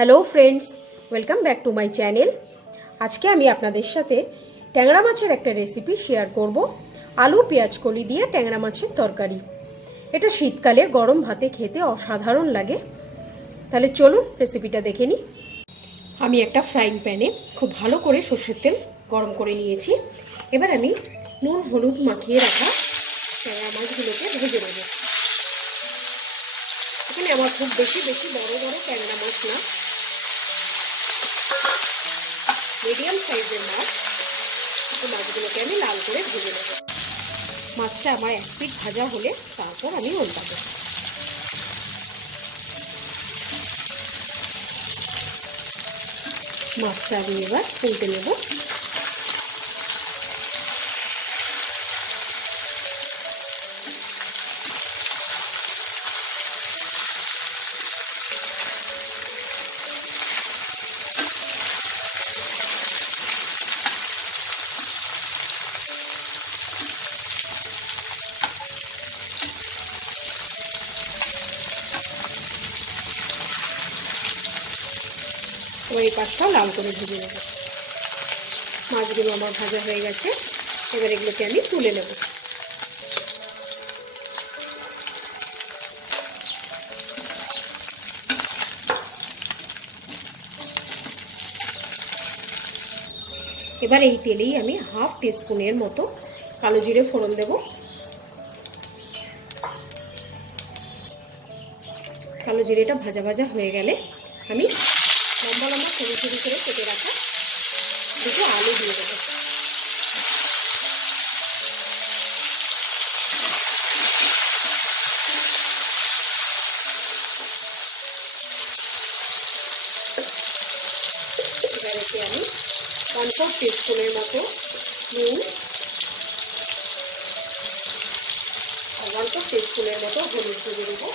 Hello friends, welcome back to my channel. আজকে আমি আপনাদের সাথে ট্যাংরা মাছের একটা রেসিপি শেয়ার করব। আলু পেঁয়াজ কলি দিয়ে ট্যাংরা মাছের তরকারি। এটা শীতকালে গরম ভাতে খেতে অসাধারণ লাগে। তাহলে চলুন রেসিপিটা দেখে নিই। আমি একটা ফ্রাইং প্যানে খুব ভালো করে সর্ষের তেল গরম করে নিয়েছি। এবার আমি নুন হলুদ মাখিয়ে রাখা ট্যাংরা মাছগুলোকে ভেজে নেব। এখানে আমার খুব বেশি বড় বড় ট্যাংরা মাছ না, মিডিয়াম সাইজের মাছ। মাছগুলোকে আমি লাল করে ভেজে নেব। মাছটা আমার এক পিঠ ভাজা হলে তারপর আমি উল্টাবো। মাছটা আমি এবার উল্টে নেব। এবার এই পাশটাও লাল করে ভেজে নেব। মাছগুলো আমার ভাজা হয়ে গেছে। এবার এগুলোকে আমি তুলে নেব। এবার এই তেলেই আমি হাফ টিস্পুনের মতো কালো জিরে ফোড়ন দেব। কালো জিরেটা ভাজা ভাজা হয়ে গেলে আমি লম্বা লম্বা সরু সরু করে কেটে রাখা দুটো আলু দিয়ে দেবো। এবার এতে আমি 1/4 টিস্পুনের মতো নুন আর 1/4 টিস্পুনের মতো হলুদ দিয়ে দেবো।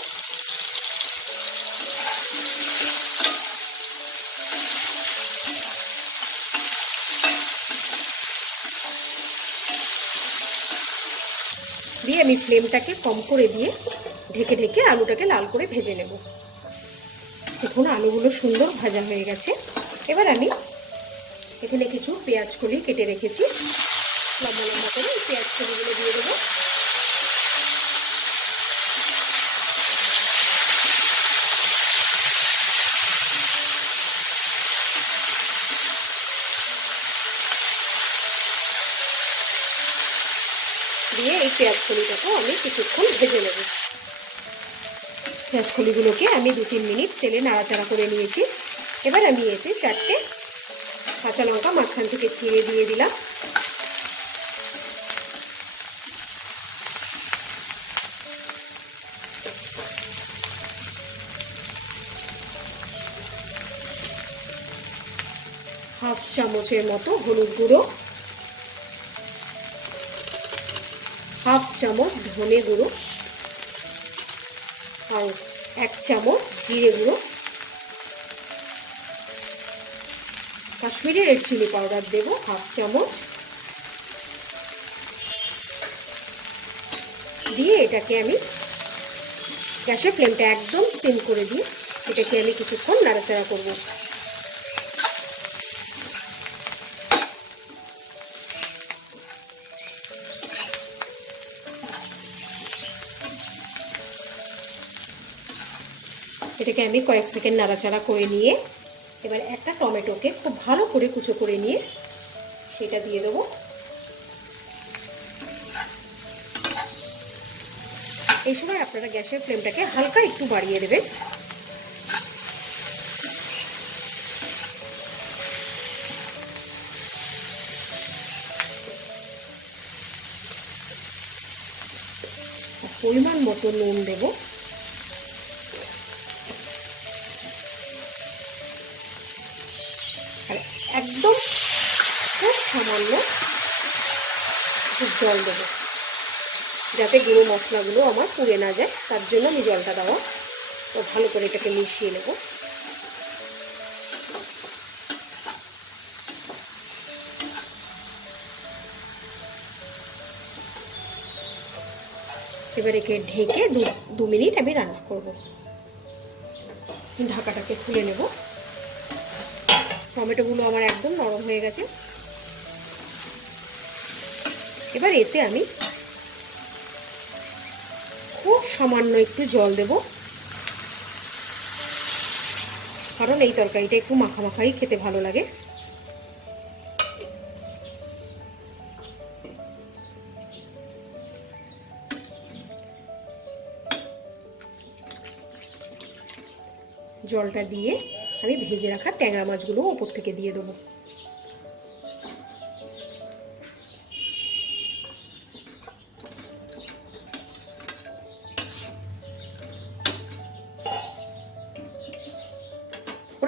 দিয়ে আমি ফ্লেমটাকে কম করে দিয়ে ঢেকে ঢেকে আলুটাকে লাল করে ভেজে নেব। দেখুন আলুগুলো সুন্দর ভাজা হয়ে গেছে। এবার আমি এখানে কিছু পেঁয়াজ কলি কেটে রেখেছি, লম্বা লম্বা করে পেঁয়াজ কলিগুলো দিয়ে দেবো। দিয়ে এই পেঁয়াজ কলিটাকেও আমি কিছুক্ষণ ভেজে নেব। পেঁয়াজ কলিগুলোকে আমি 2-3 মিনিট তেলে নাড়াচাড়া করে নিয়েছি। এবার আমি এতে 4টে কাঁচা লঙ্কা মাঝখান থেকে চিড়ে দিয়ে দিলাম। হাফ চামচের মতো হলুদ গুঁড়ো, হাফ চামচ ধনে গুঁড়ো আর 1 চামচ জিরে গুঁড়ো, কাশ্মীরি রেড চিলি পাউডার দেব হাফ চামচ। দিয়ে এটাকে আমি গ্যাসের ফ্লেমটা একদম সিম করে দিয়ে এটাকে আমি কিছুক্ষণ নাড়াচাড়া করব। এটাকে আমি কয়েক সেকেন্ড নাড়াচাড়া করে নিয়ে এবার একটা টমেটোকে খুব ভালো করে কুচো করে নিয়ে সেটা দিয়ে দেবো। এই সময় আপনারা গ্যাসের ফ্লেমটাকে হালকা একটু বাড়িয়ে দেবেন। পরিমাণ মতো নুন দেব। আর একদম খুব সামান্য জল দেবো, যাতে গুঁড়ো মশলাগুলো আমার পুড়ে না যায়, তার জন্য আমি জলটা দেওয়া। তো ভালো করে এটাকে মিশিয়ে নেব। এবার একে ঢেকে 2 মিনিট আমি রান্না করব। ঢাকাটাকে খুলে নেব। টমেটোগুলো আমার একদম নরম হয়ে গেছে। এবার এতে আমি খুব সামান্য একটু জল দেব, কারণ এই তরকারিটা একটু মাখা মাখাই খেতে ভালো লাগে। জলটা দিয়ে আমি ভেজে রাখা ট্যাংরা মাছগুলো ওপর থেকে দিয়ে দেবো।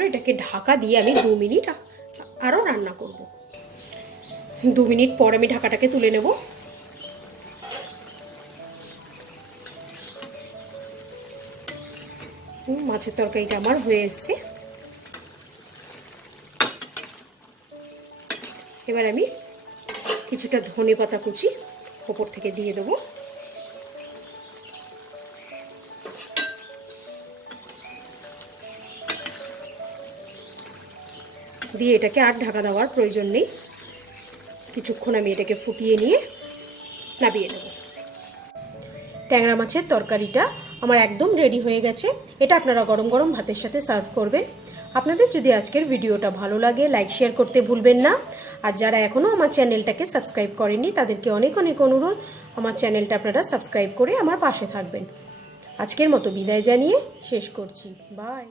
এটাকে ঢাকা দিয়ে আমি 2 মিনিট আরও রান্না করব। 2 মিনিট পর আমি ঢাকাটাকে তুলে নেব। মাছের তরকারিটা আমার হয়ে এসছে। এবার আমি কিছুটা ধনেপাতা কুচি ওপর থেকে দিয়ে দেবো। দিয়ে এটাকে আর ঢাকা দেওয়ার প্রয়োজন নেই, কিছুক্ষণ আমি এটাকে ফুটিয়ে নিয়ে নামিয়ে নেব। ট্যাংরা মাছের তরকারিটা আমার একদম রেডি হয়ে গেছে। এটা আপনারা গরম গরম ভাতের সাথে সার্ভ করবেন। আপনাদের যদি আজকের ভিডিওটা ভালো লাগে লাইক শেয়ার করতে ভুলবেন না। আর যারা এখনও আমার চ্যানেলটাকে সাবস্ক্রাইব করেননি তাদেরকে অনেক অনেক অনুরোধ, আমার চ্যানেলটা আপনারা সাবস্ক্রাইব করে আমার পাশে থাকবেন। আজকের মতো বিদায় জানিয়ে শেষ করছি। বাই।